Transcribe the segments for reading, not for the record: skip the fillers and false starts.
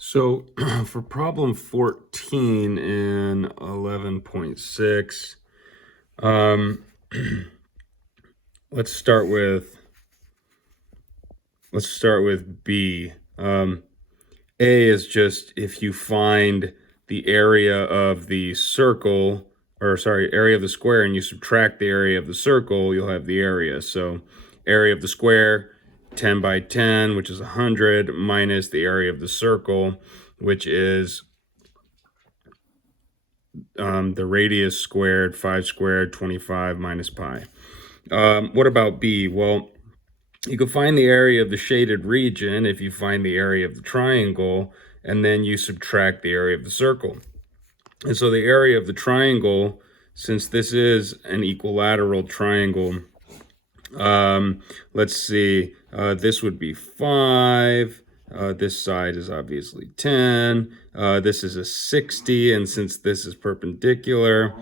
So for problem 14 in 11.6, um, let's start with B. A is just if you find the area of the circle, or sorry, area of the square, and you subtract the area of the circle, you'll have the area. So area of the square, 10 by 10, which is 100, minus the area of the circle, which is the radius squared, 5 squared, 25 minus pi. What about B? Well, you can find the area of the shaded region if you find the area of the triangle, and then you subtract the area of the circle. And so the area of the triangle, since this is an equilateral triangle, let's see, this would be 5. This side is obviously 10. This is a 60, and since this is perpendicular,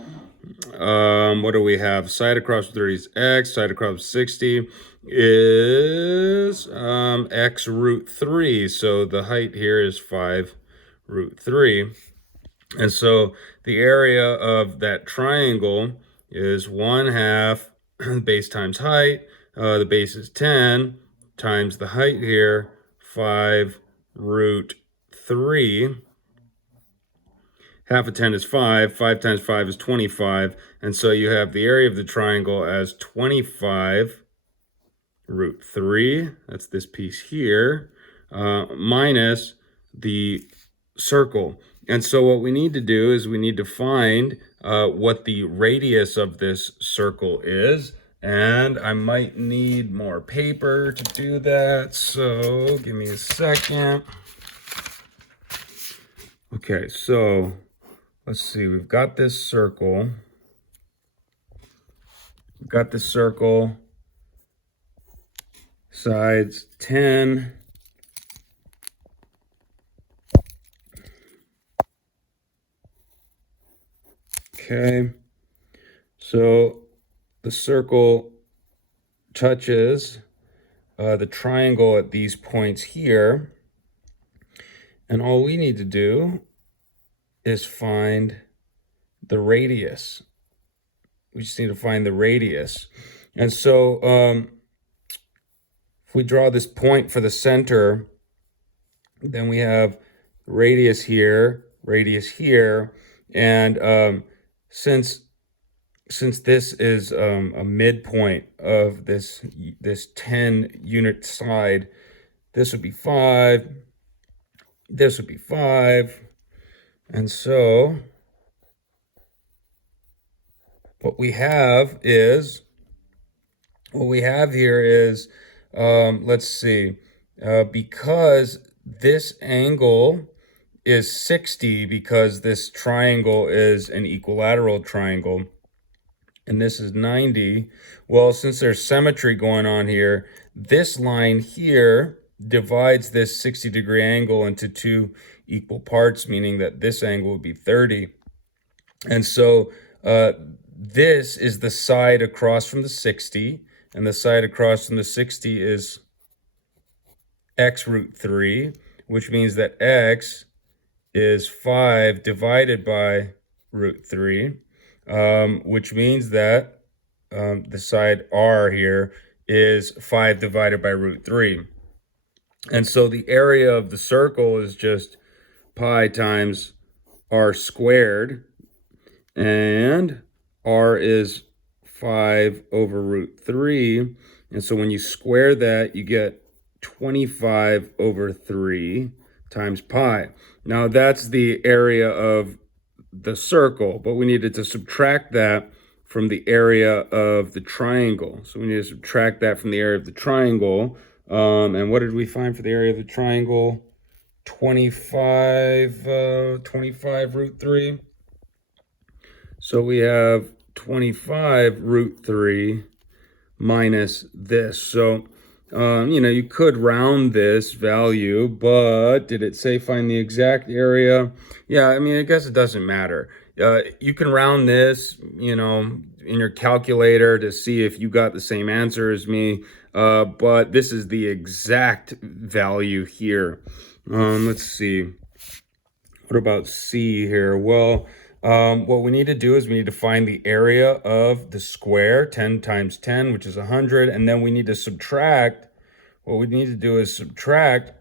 what do we have? Side across 30 is x, side across 60 is x root 3. So the height here is 5 root 3. And so the area of that triangle is 1/2 base times height. The base is 10 times the height here, 5 root 3. Half of 10 is 5. 5 times 5 is 25. And so you have the area of the triangle as 25 root 3. That's this piece here, minus the circle. And so what we need to do is we need to find what the radius of this circle is. And I might need more paper to do that. So give me a second. Okay, so let's see. We've got this circle. Sides 10. Okay, so the circle touches the triangle at these points here. And all we need to do is find the radius. We just need to find the radius. And so if we draw this point for the center, then we have radius here, and since this is a midpoint of this 10 unit side, this would be 5, this would be 5, and so what we have here is, let's see, because this angle is 60, because this triangle is an equilateral triangle, and this is 90. Well, since there's symmetry going on here, this line here divides this 60-degree angle into two equal parts, meaning that this angle would be 30. And so this is the side across from the 60, and the side across from the 60 is x root 3, which means that x is 5 divided by root 3, which means that the side r here is 5 divided by root 3. And so the area of the circle is just pi times r squared, and r is 5 over root 3. And so when you square that, you get 25 over 3 times pi. Now that's the area of the circle, but we needed to subtract that from the area of the triangle. So we need to subtract that from the area of the triangle. And what did we find for the area of the triangle? 25 root 3. So we have 25 root 3 minus this. So, you could round this value, but did it say find the exact area? Yeah, I guess it doesn't matter. You can round this, in your calculator to see if you got the same answer as me, but this is the exact value here. Let's see. What about C here? Well, what we need to do is we need to find the area of the square, 10 times 10, which is 100. And then we need to subtract, what we need to do is subtract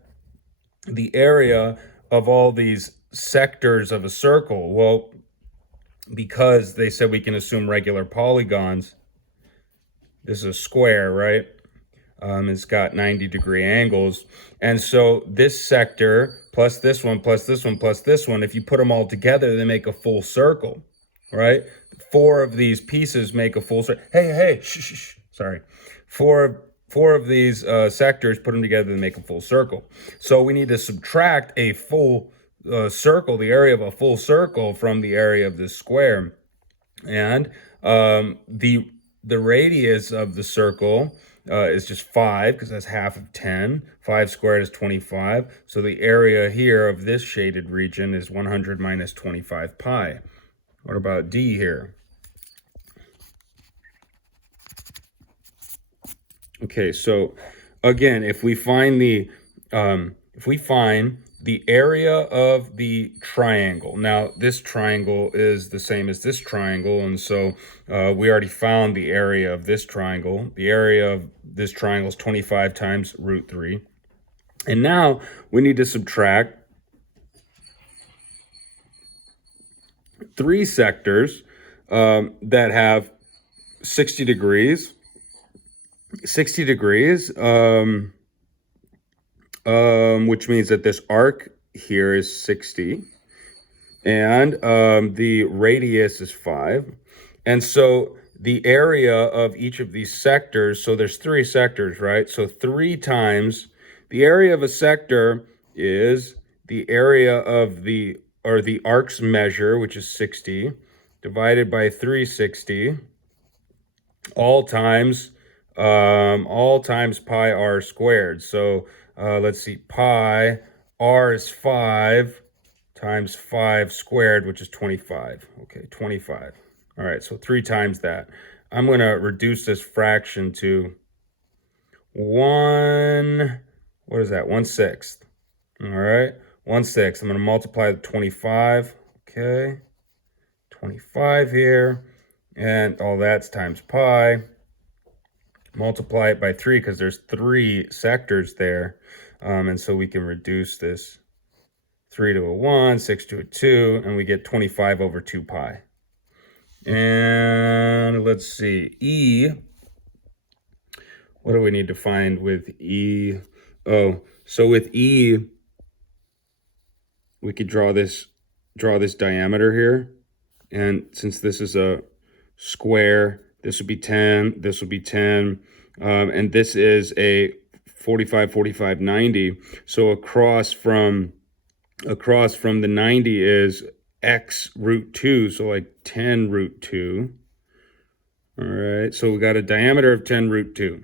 the area of all these sectors of a circle. Well, because they said we can assume regular polygons, this is a square, right? It's got 90-degree angles. And so this sector plus this one, plus this one, plus this one, if you put them all together, they make a full circle, right? 4 of these pieces make a full circle. Hey, shh, sorry. Four of these sectors, put them together to make a full circle. So we need to subtract a full circle, the area of a full circle, from the area of this square. And the radius of the circle is just 5, because that's half of 10. 5 squared is 25. So the area here of this shaded region is 100 minus 25 pi. What about D here? Okay, so again, if we find the area of the triangle. Now, this triangle is the same as this triangle, and so we already found the area of this triangle. The area of this triangle is 25 times root 3. And now we need to subtract 3 sectors that have 60 degrees. 60 degrees, which means that this arc here is 60, and the radius is 5. And so the area of each of these sectors, so there's 3 sectors, right? So 3 times the area of a sector is the area of the arc's measure, which is 60, divided by 360, all times pi r squared. So let's see, pi r is 5 times 5 squared, which is 25. Okay, 25. All right, so 3 times that. I'm going to reduce this fraction to 1, what is that, 1/6. All right, 1/6. I'm going to multiply the 25. Okay, 25 here, and all that's times pi. Multiply it by 3, because there's 3 sectors there. And so we can reduce this 3 to a 1, 6 to a 2, and we get 25 over 2 pi. And let's see, E. What do we need to find with E? Oh, so with E, we could draw this diameter here. And since this is a square, this would be 10, this would be 10, and this is a 45, 45, 90. So across from the 90 is x root 2, so like 10 root 2. All right, so we got a diameter of 10 root 2.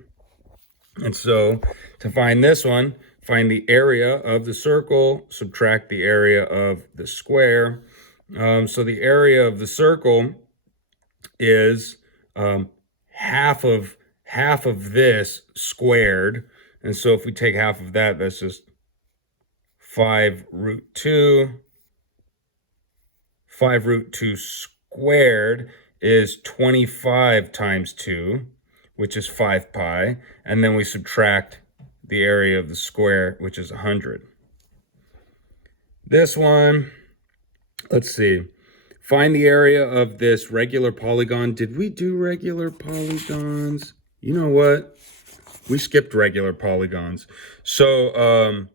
And so to find this one, find the area of the circle, subtract the area of the square. So the area of the circle is half of this squared. And so if we take half of that, that's just 5 root 2. 5 root 2 squared is 25 times 2, which is 5 pi. And then we subtract the area of the square, which is 100. This one, let's see. Find the area of this regular polygon. Did we do regular polygons? You know what? We skipped regular polygons. So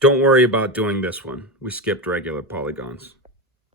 don't worry about doing this one. We skipped regular polygons.